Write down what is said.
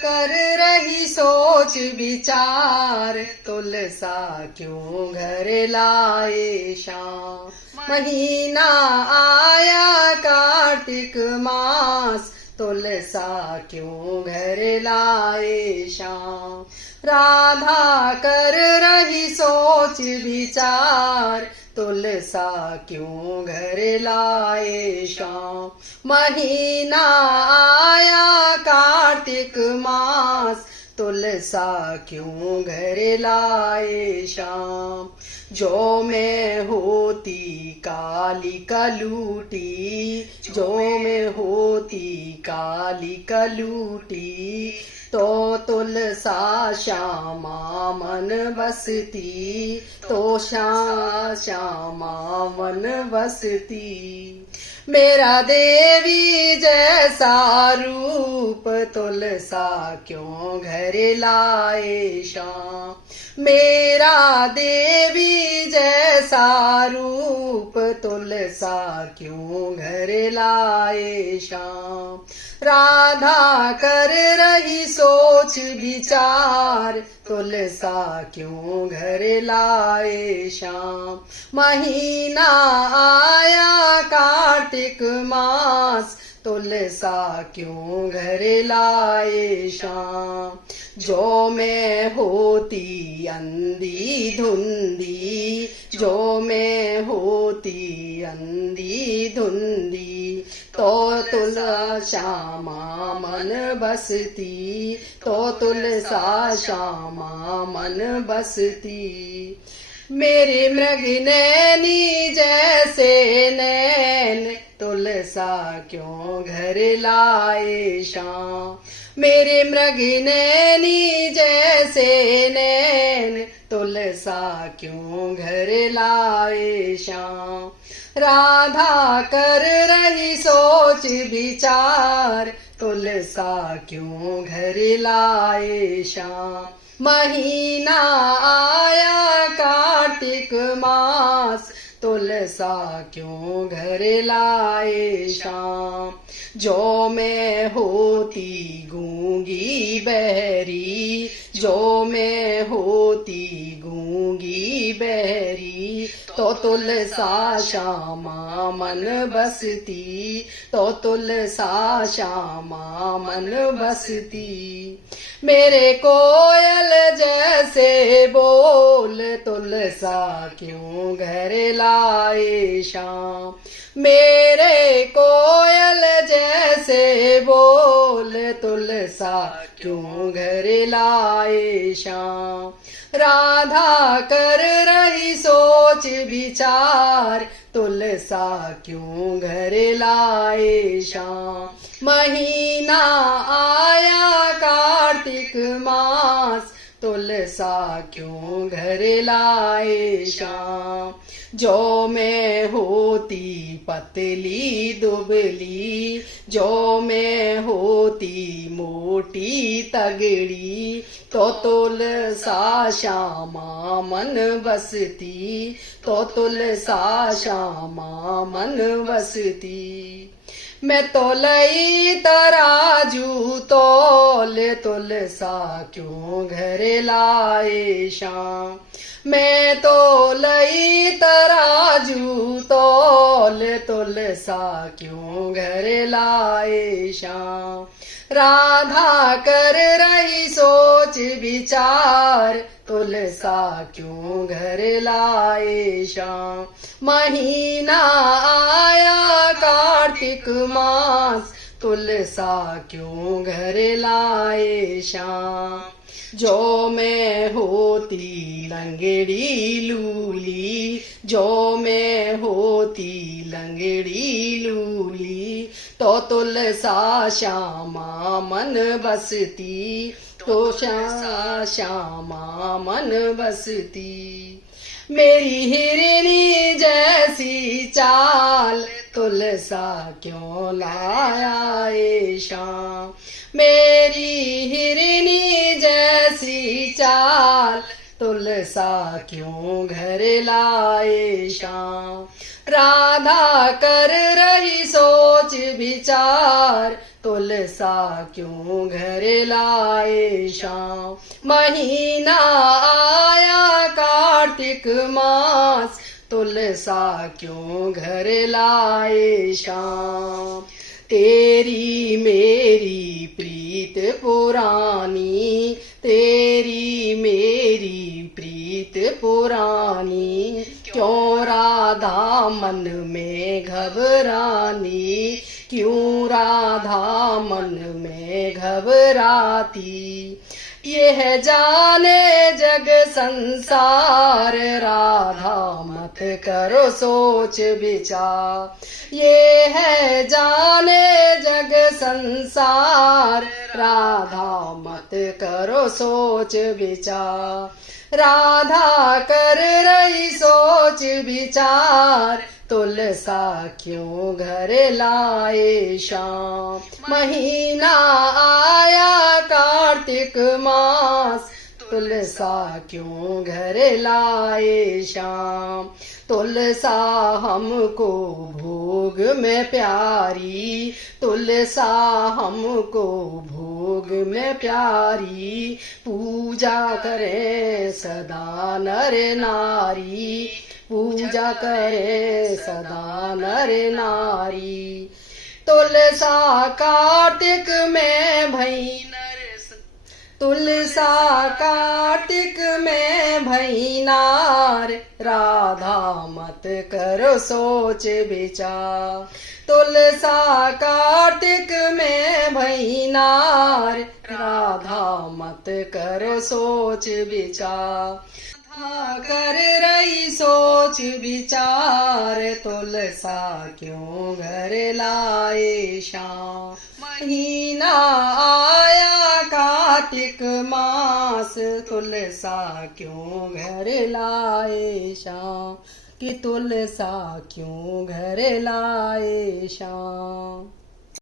कर रही सोच विचार, तुलसा क्यों घर लाए श्याम। महीना आया कार्तिक मास, तुलसा क्यों घर लाए श्याम। राधा कर रही सोच विचार, तुलसा क्यों घर लाए श्याम। महीना आया कार्तिक मास, तुलसा क्यों घर लाए श्याम। जो मैं होती काली कलूटी, जो मैं होती काली कलूटी, तो तुलसा श्यामा मन बसती, तो श्यामा मन बसती। मेरा देवी जैसा रूप, तुलसा क्यों घर लाए श्याम। मेरा देवी जैसा रूप, तुलसा क्यों घर लाए श्याम। राधा कर रही सोच विचार, तुलसा क्यों घर लाए श्याम। महीना आया कार्तिक मास, तुलसा क्यों घर लाए श्याम। जो मैं होती अंधी धुंधी, जो मैं होती अंधी धुंधी, तो तुलसा श्यामा मन बसती, तो तुलसा श्यामा मन बसती। मेरे मृग नैनी जैसे नैन, तुलसा क्यों घर लाए श्याम। मेरे मृग नैनी जैसे नैन, तुलसा क्यों घर लाए श्याम। राधा कर रही सोच विचार, तुलसा क्यों घर लाए श्याम। महीना आया कार्तिक मास, तुलसा क्यों घर लाए श्याम। जो मैं होती गूंगी बहरी, जो मैं होती गूंगी बहरी, तो तुलसा श्यामा मन बसती, तो तुलसा श्यामा मन बसती। मेरे कोयल जैसे बोल, तुलसा क्यों घर लाए श्याम। मेरे कोयल जैसे बोल, तुलसा क्यों घर लाए श्याम। राधा कर रही सोच विचार, तुलसा क्यों घर लाए श्याम। महीना आया कार्तिक मास, तुलसा क्यों घर लाए श्याम। जो मैं होती पतली दुबली, जो मैं होती मोटी तगड़ी, तो तुलसा श्यामा मन बसती, तो तुलसा श्यामा मन बसती। मैं तोलई तराजू तोल, तुलसा क्यों घर लाए श्याम। मैं तोलई तराजू तोल, तुलसा क्यों घर लाए श्याम। राधा कर रही सोच विचार, तुलसा क्यों घर लाए श्याम। महीना आया कार्तिक मास, तुलसा क्यों घर लाए श्याम। जो मैं होती लंगड़ी लूली, जो मैं होती लंगड़ी लूली, तो तुलसा श्यामा मन बसती, तो श्यामा मन बसती। मेरी हिरनी जैसी चाल, तुलसा क्यों लाया ए श्याम। मेरी हिरनी जैसी चाल, तुलसा क्यों घर लाए श्याम। राधा कर रही सोच विचार, तुलसा क्यों घर लाए श्याम। महीना आया कार्तिक मास, तुलसा क्यों घर लाए श्याम। तेरी मेरी प्रीत पुरानी, तेरी मेरी प्रीत पुरानी, क्यों राधा मन में घबरानी, क्यों राधा मन में घबराती। यह जाने जग संसार, राधा मत करो सोच विचार। ये है जाने जग संसार, राधा मत करो सोच विचार। राधा कर रही सोच विचार, तुलसा क्यों घर लाए श्याम। महीना आया कार्तिक मास, तुलसा क्यों घर लाए श्याम। तुलसा हमको भोग में प्यारी, तुलसा हमको भोग में प्यारी। पूजा करे सदा नर नारी, पूजा करे सदा नर नारी। तुलसा कार्तिक में भई तुलसा कार्तिक में भई नार, राधा मत करो सोच विचार। तुलसा कार्तिक में भई नार, राधा मत करो सोच विचार। कर रही सोच विचार, तुलसा क्यों घर लाए श्याम। महीना आया कार्तिक मास, तुलसा क्यों घर लाए श्याम। कि तुलसा क्यों घर लाए श्याम।